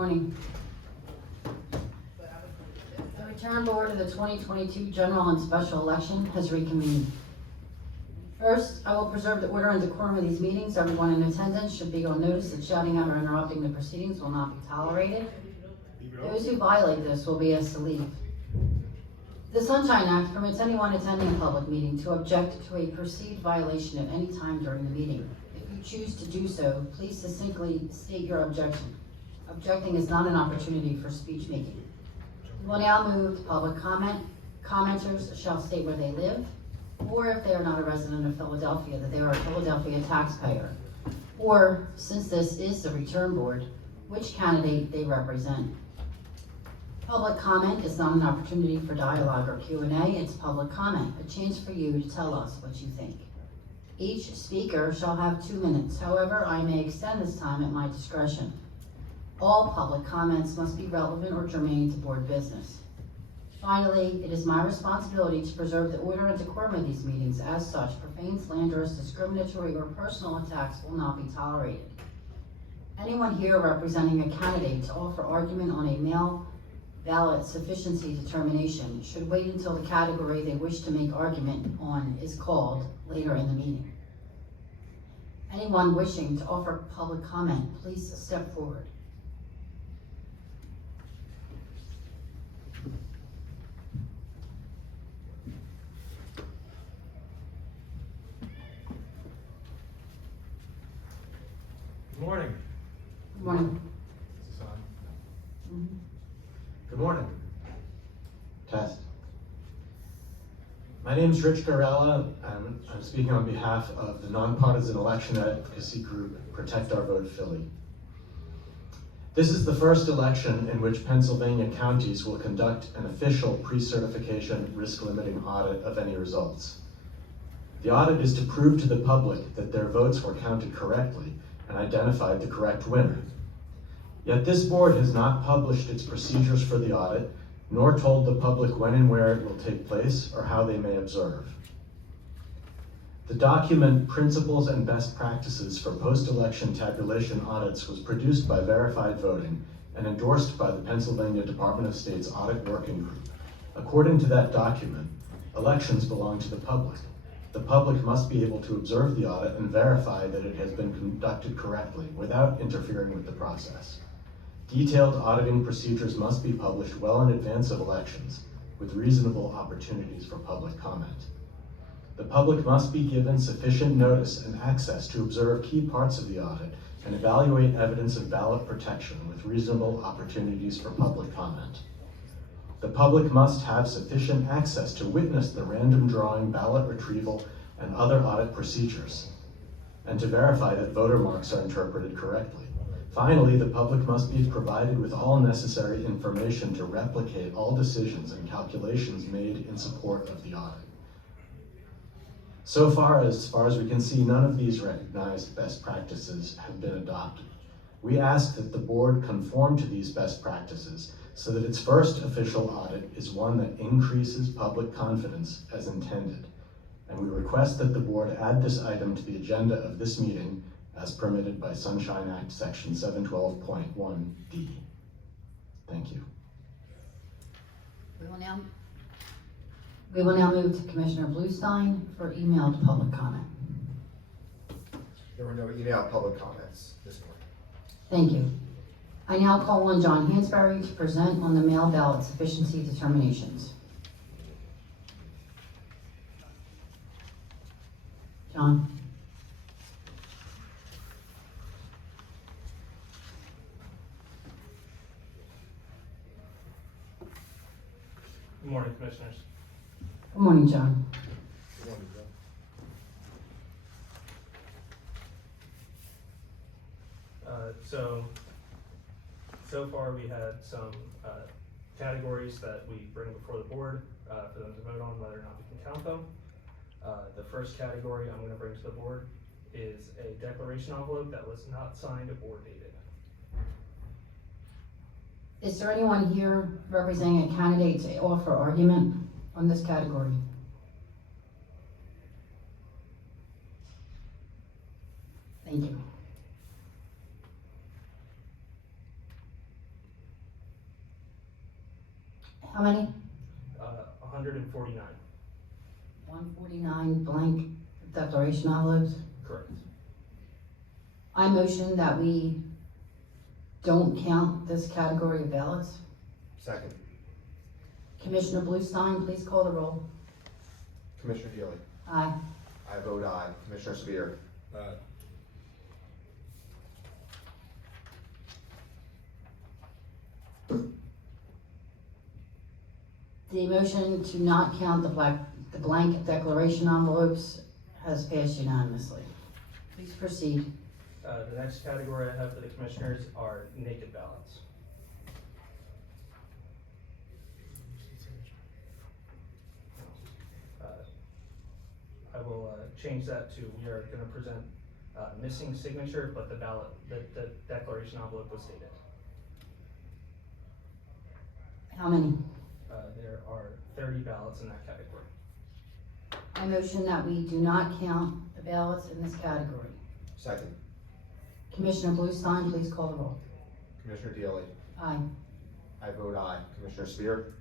Morning. The return board of the 2022 general and special election has reconvened. First, I will preserve the order and decorum of these meetings. Everyone in attendance should be on notice that shouting at or interrupting the proceedings will not be tolerated. Those who violate this will be asked to leave. The Sunshine Act permits anyone attending a public meeting to object to a perceived violation at any time during the meeting. If you choose to do so, please succinctly state your objection. Objecting is not an opportunity for speech making. We will now move to public comment. Commenters shall state where they live, or if they are not a resident of Philadelphia, that they are a Philadelphia taxpayer, or, since this is the return board, which candidate they represent. Public comment is not an opportunity for dialogue or Q&A, it's public comment, a chance for you to tell us what you think. Each speaker shall have 2 minutes. However, I may extend this time at my discretion. All public comments must be relevant or germane to board business. Finally, it is my responsibility to preserve the order and decorum of these meetings. As such, profane, slanderous, discriminatory, or personal attacks will not be tolerated. Anyone here representing a candidate to offer argument on a mail ballot sufficiency determination should wait until the category they wish to make argument on is called later in the meeting. Anyone wishing to offer public comment, please step forward. Good morning. Good morning. Is this on? Mm-hmm. Good morning. Test. My name is Rich Garella. I'm speaking on behalf of the nonpartisan election advocacy group, Protect Our Vote Philly. This is the first election in which Pennsylvania counties will conduct an official pre-certification risk-limiting audit of any results. The audit is to prove to the public that their votes were counted correctly and identified the correct winner. Yet this board has not published its procedures for the audit, nor told the public when and where it will take place or how they may observe. The document Principles and Best Practices for Post-Election Tabulation Audits was produced by Verified Voting and endorsed by the Pennsylvania Department of State's Audit Working Group. According to that document, elections belong to the public. The public must be able to observe the audit and verify that it has been conducted correctly without interfering with the process. Detailed auditing procedures must be published well in advance of elections, with reasonable opportunities for public comment. The public must be given sufficient notice and access to observe key parts of the audit and evaluate evidence of ballot protection with reasonable opportunities for public comment. The public must have sufficient access to witness the random drawing, ballot retrieval, and other audit procedures, and to verify that voter marks are interpreted correctly. Finally, the public must be provided with all necessary information to replicate all decisions and calculations made in support of the audit. So far as we can see, none of these recognized best practices have been adopted. We ask that the board conform to these best practices so that its first official audit is one that increases public confidence as intended. And we request that the board add this item to the agenda of this meeting as permitted by Sunshine Act Section 712.1D. Thank you. We will now move to Commissioner Bluestein for emailed public comment. There were no email public comments this morning. Thank you. I now call on John Hansberry to present on the mail ballot sufficiency determinations. John. Good morning, Commissioners. Good morning, John. Good morning, Joe. So far we had some categories that we bring before the board for them to vote on whether or not we can count them. The first category I'm going to bring to the board is a declaration envelope that was not signed or dated. Is there anyone here representing a candidate to offer argument on this category? Thank you. How many? 149. 149 blank declaration envelopes. Correct. I motion that we don't count this category of ballots. Second. Commissioner Bluestein, please call the roll. Commissioner Deeley. Aye. I vote aye. Commissioner Sabir. Aye. The motion to not count the blank declaration envelopes has passed unanimously. Please proceed. The next category I have for the commissioners are naked ballots. I will change that to, we are gonna present missing signature, but the ballot, the declaration envelope was dated. How many? There are 30 ballots in that category. I motion that we do not count the ballots in this category. Second. Commissioner Bluestein, please call the roll. Commissioner Deeley. Aye. I vote aye. Commissioner Sabir.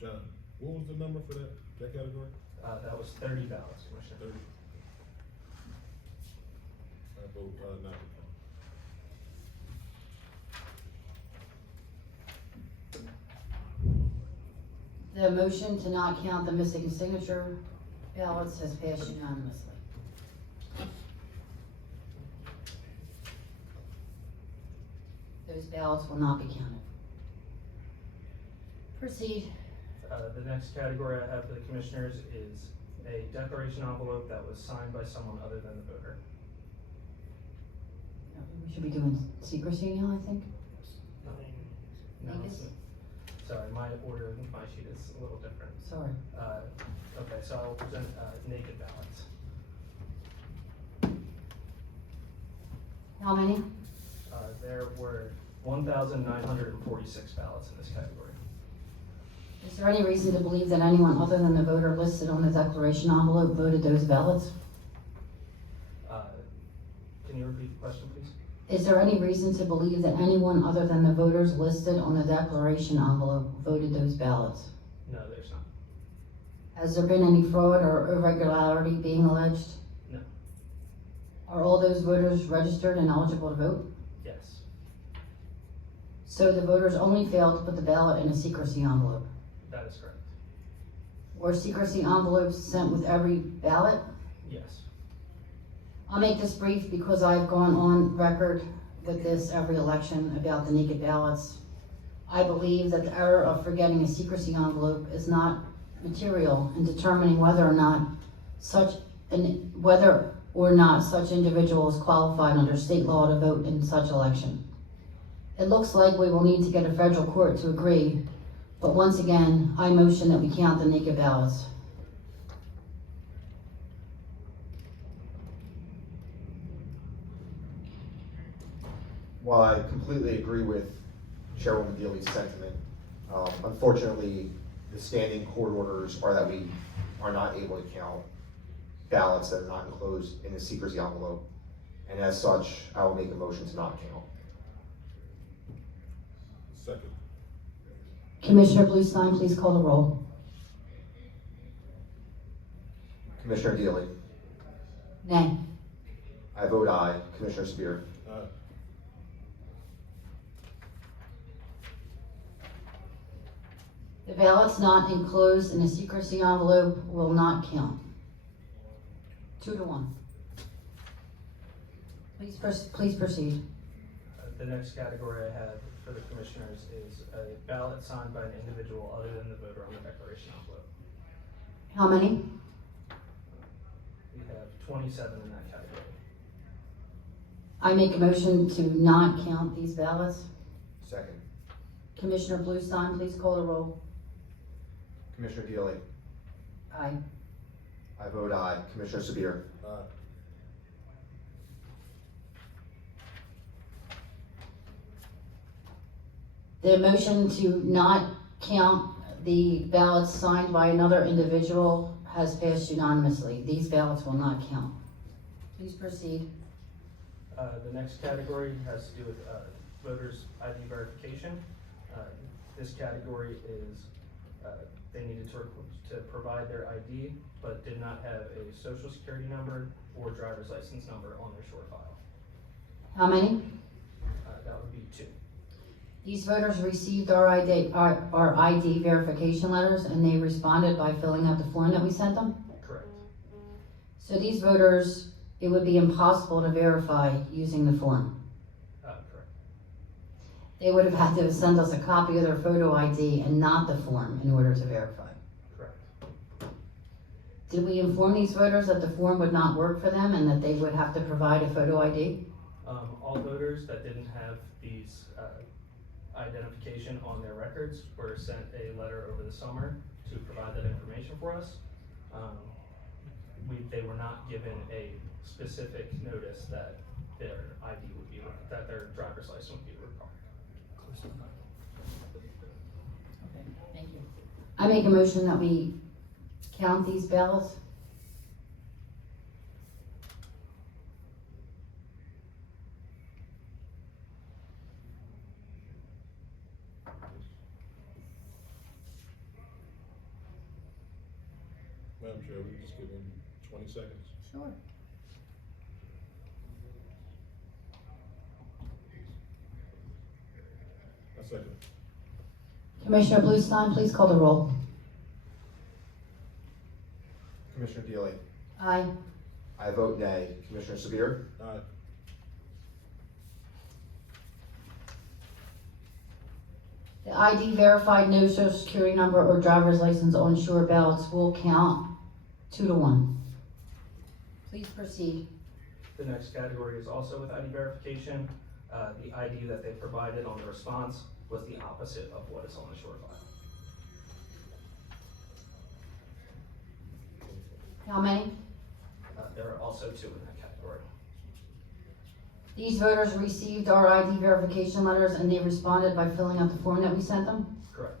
John, what was the number for that category? That was 30 ballots, Commissioner. 30. I vote, not to count. The motion to not count the missing signature ballots has passed unanimously. Those ballots will not be counted. Proceed. The next category I have for the commissioners is a declaration envelope that was signed by someone other than the voter. We should be doing secrecy now, I think. No, Naked? it's- Sorry, my order in my sheet is a little different. Sorry. Okay, so I will present naked ballots. How many? There were 1,946 ballots in this category. Is there any reason to believe that anyone other than the voter listed on the declaration envelope voted those ballots? Can you repeat the question, please? Is there any reason to believe that anyone other than the voters listed on the declaration envelope voted those ballots? No, there's not. Has there been any fraud or irregularity being alleged? No. Are all those voters registered and eligible to vote? Yes. So the voters only failed to put the ballot in a secrecy envelope? That is correct. Were secrecy envelopes sent with every ballot? Yes. I'll make this brief because I've gone on record with this every election about the naked ballots. I believe that the error of forgetting a secrecy envelope is not material in determining whether or not such individual is qualified under state law to vote in such election. It looks like we will need to get a federal court to agree, but once again, I motion that we count the naked ballots. While I completely agree with Chairwoman Deeley's sentiment, unfortunately, the standing court orders are that we are not able to count ballots that are not enclosed in the secrecy envelope. And as such, I will make a motion to not count. Second. Commissioner Bluestein, please call the roll. Commissioner Deeley. Nay. I vote aye. Commissioner Sabir. Aye. The ballots not enclosed in a secrecy envelope will not count. 2 to 1. Please proceed. The next category I have for the commissioners is a ballot signed by an individual other than the voter on the declaration envelope. How many? We have 27 in that category. I make a motion to not count these ballots. Second. Commissioner Bluestein, please call the roll. Commissioner Deeley. Aye. I vote aye. Commissioner Sabir. Aye. The motion to not count the ballots signed by another individual has passed unanimously. These ballots will not count. Please proceed. The next category has to do with voters' ID verification. This category is They needed to provide their ID, but did not have a social security number or driver's license number on their short file. How many? That would be 2. These voters received our ID verification letters and they responded by filling out the form that we sent them? Correct. So these voters, it would be impossible to verify using the form. Correct. They would have had to send us a copy of their photo ID and not the form in order to verify. Correct. Did we inform these voters that the form would not work for them and that they would have to provide a photo ID? All voters that didn't have these identification on their records were sent a letter over the summer to provide that information for us. They were not given a specific notice that their ID would be, that their driver's license would be required. Okay, thank you. I make a motion that we count these ballots. Madam Chair, we can just give him 20 seconds. Sure. I second. Commissioner Bluestein, please call the roll. Commissioner Deeley. Aye. I vote nay. Commissioner Sabir. Aye. The ID verified no social security number or driver's license on shore ballots will count 2 to 1. Please proceed. The next category is also with ID verification. The ID that they provided on the response was the opposite of what is on the short file. How many? There are also 2 in that category. These voters received our ID verification letters and they responded by filling out the form that we sent them? Correct.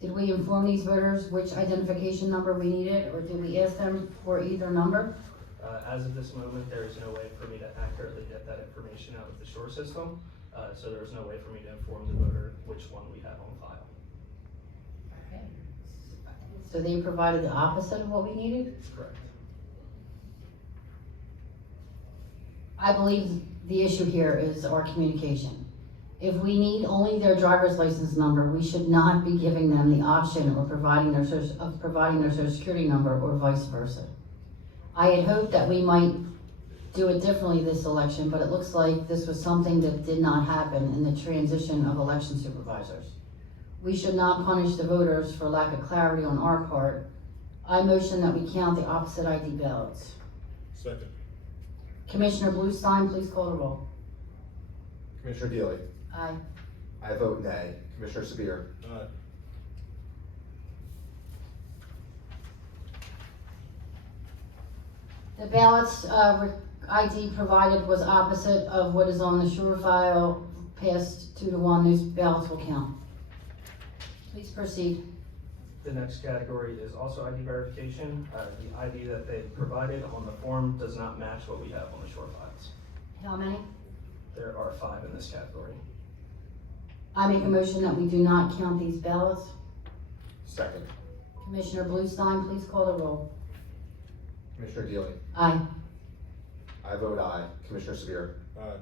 Did we inform these voters which identification number we needed, or did we ask them for either number? As of this moment, there is no way for me to accurately get that information out of the shore system, so there is no way for me to inform the voter which one we have on file. Okay. So they provided the opposite of what we needed? Correct. I believe the issue here is our communication. If we need only their driver's license number, we should not be giving them the option of providing their social security number or vice versa. I had hoped that we might do it differently this election, but it looks like this was something that did not happen in the transition of election supervisors. We should not punish the voters for lack of clarity on our part. I motion that we count the opposite ID ballots. Second. Commissioner Bluestein, please call the roll. Commissioner Deeley. Aye. I vote nay. Commissioner Sabir. Aye. The ballots ID provided was opposite of what is on the shore file, passed 2 to 1. Those ballots will count. Please proceed. The next category is also ID verification. The ID that they provided on the form does not match what we have on the shore files. How many? There are 5 in this category. I make a motion that we do not count these ballots. Second. Commissioner Bluestein, please call the roll. Commissioner Deeley. Aye. I vote aye. Commissioner Sabir. Aye.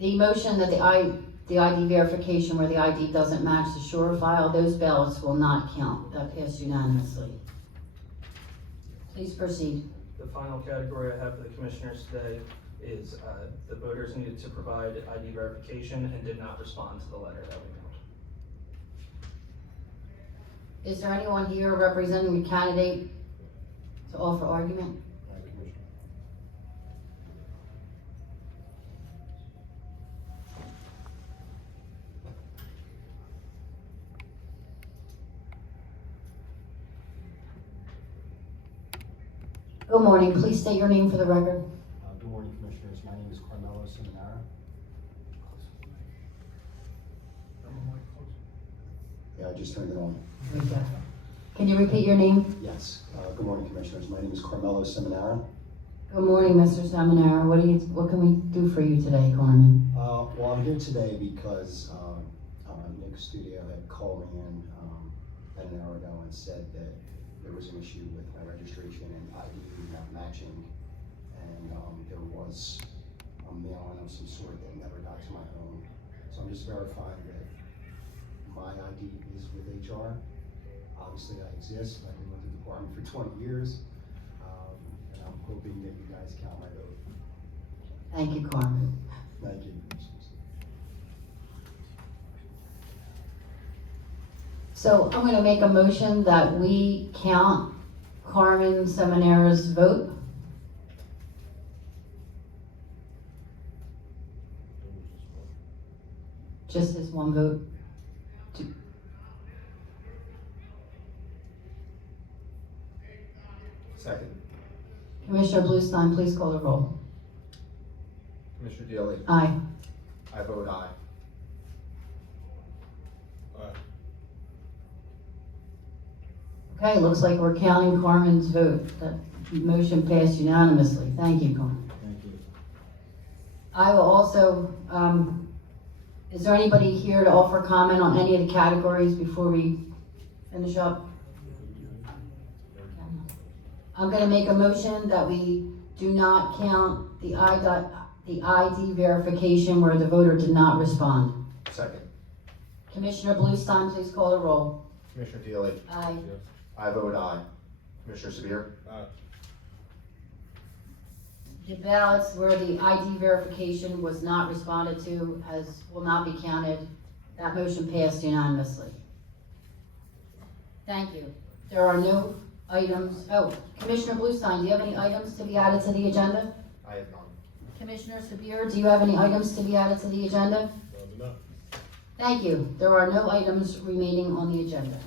The motion that the ID verification where the ID doesn't match the shore file, those ballots will not count. That passed unanimously. Please proceed. The final category I have for the commissioners today is the voters needed to provide ID verification and did not respond to the letter that we mailed. Is there anyone here representing the candidate to offer argument? Aye, Commissioner. Good morning. Please state your name for the record. Good morning, Commissioners. My name is Carmelo Seminara. Yeah, I just turned it on. There we go. Can you repeat your name? Yes. Good morning, Commissioners. My name is Carmelo Seminara. Good morning, Mr. Seminara. What can we do for you today, Carmen? Well, I'm here today because Nick Studio had called me in about an hour ago and said that there was an issue with my registration and ID not matching, and there was a mail-in of some sort that never got to my home. So I'm just verifying that my ID is with HR. Obviously, I exist. I've been with the department for 20 years, and I'm hoping that you guys count my vote. Thank you, Carmen. Thank you. So I'm going to make a motion that we count Carmen Seminara's vote. Just as one vote. Second. Commissioner Bluestein, please call the roll. Commissioner Deeley. Aye. I vote aye. Aye. Okay, looks like we're counting Carmen's vote. That motion passed unanimously. Thank you, Carmen. Thank you. I will also, is there anybody here to offer comment on any of the categories before we finish up? I'm gonna make a motion that we do not count the ID verification where the voter did not respond. Second. Commissioner Bluestein, please call the roll. Commissioner Deeley. Aye. Yes. I vote aye. Commissioner Sabir. Aye. The ballots where the ID verification was not responded to will not be counted. That motion passed unanimously. Thank you. There are no items. Oh, Commissioner Bluestein, do you have any items to be added to the agenda? I have none. Commissioner Sabir, do you have any items to be added to the agenda? No, do not. Thank you. There are no items remaining on the agenda.